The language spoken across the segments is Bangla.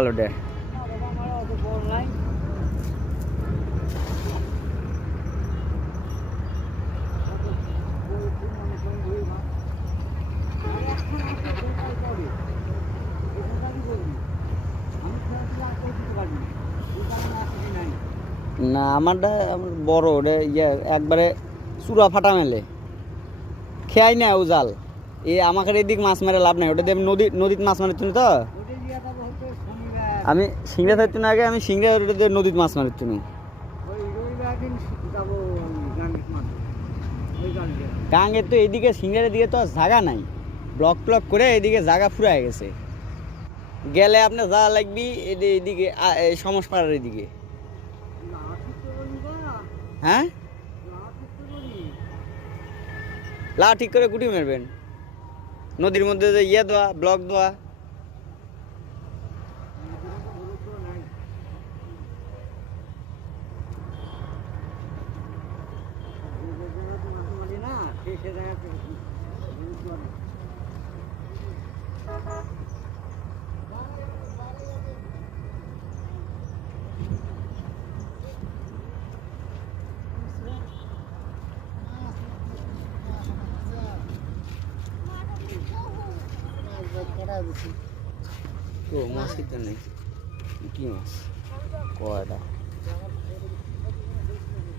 ভালো ডে না, আমারটা আমার বড়, ওটা ইয়ে একবারে চূড়া ফাটা মেলে। খেয়াই না ও জাল। এ আমাকে এদিক মাছ মারে লাভ নাই ওটা দিয়ে নদী নদীত মাছ মারি তুমি তো? আমি সিংড়া থাকতো না আগে আমি সিংড়া নদীত মাছ মারি তুমি। গাঙ্গের তো এইদিকে সিংড়ার দিকে তো জায়গা নাই। ব্লক ব্লক করে এদিকে জায়গা ফুরায় গেছে। গেলে আপনার যা লাগবি এদিকে এই সমসপাড়ার এদিকে। হ্যাঁ? লা ঠিক করে গুটি মারবেন। নদীর মধ্যে যে ইয়ে দেওয়া ব্লক দেওয়া তো মাছ কিনতে নেই। কি মাছ? কয়টা কি খেলে পিটি যাবি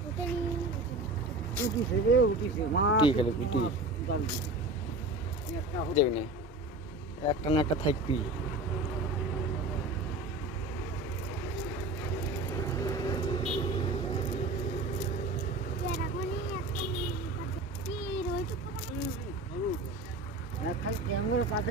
না একটা না একটা থাকবি। কাছে